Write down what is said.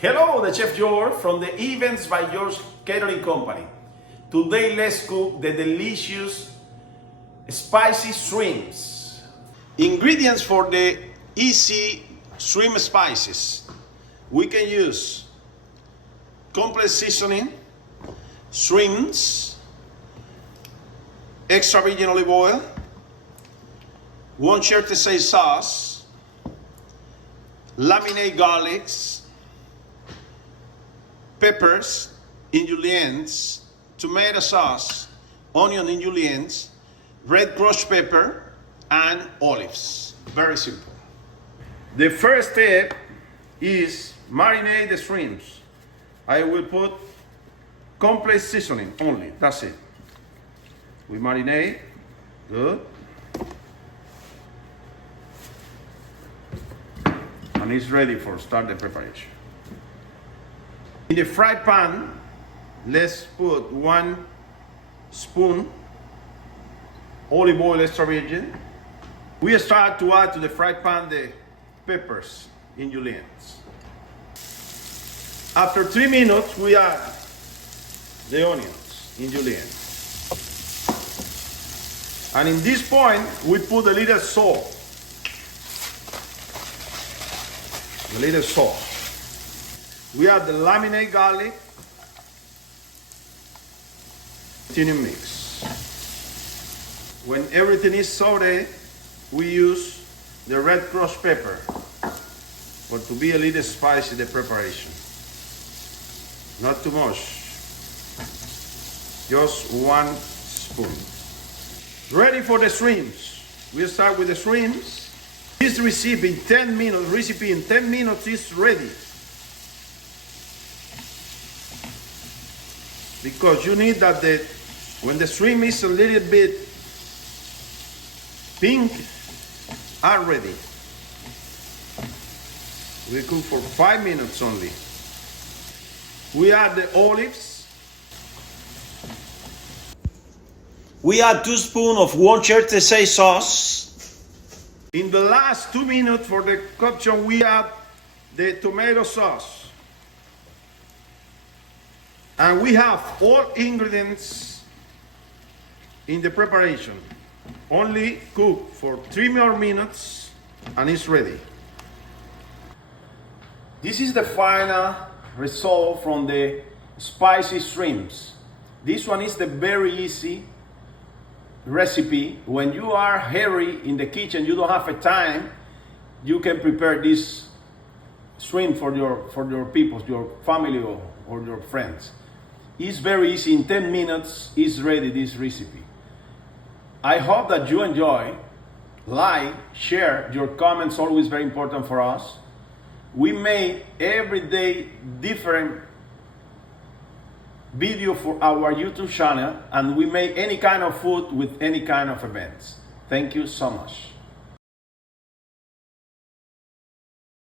Hello, the Chef George from the Events by George Catering Company. Today let's cook the delicious spicy shrimps. Ingredients for the easy shrimp spices. We can use complex seasoning, shrimps, extra virgin olive oil, Worcestershire sauce, laminated garlics, peppers in juliennes, tomato sauce, onion in juliennes, red crushed pepper, and olives. Very simple. The first step is marinate the shrimps. I will put complex seasoning only, that's it. We marinate, good. And it's ready for start the preparation. In the fried pan, let's put 1 spoon olive oil extra virgin. We start to add to the fried pan the peppers in juliennes. After 3 minutes, we add the onions in julienne. And in this point, we put a little salt. A little salt. We add the laminated garlic, continue mix. When everything is sauteed, we use the red crushed pepper for to be a little spicy the preparation. Not too much, just 1 spoon. Ready for the shrimps. We start with the shrimps. This recipe in 10 minutes is ready. Because you need that when the shrimp is a little bit pink, are ready. We cook for 5 minutes only. We add the olives. We add 2 spoons of Worcestershire sauce. In the last 2 minutes for the cooking, we add the tomato sauce. And we have all ingredients in the preparation. Only cook for 3 more minutes and it's ready. This is the final result from the spicy shrimps. This one is the very easy recipe. When you are hurry in the kitchen, you don't have a time, you can prepare this shrimp for your people, your family or your friends. It's very easy. In 10 minutes is ready, this recipe. I hope that you enjoy. Like, share, your comments always very important for us. We make every day different video for our YouTube channel, and we make any kind of food with any kind of events. Thank you so much.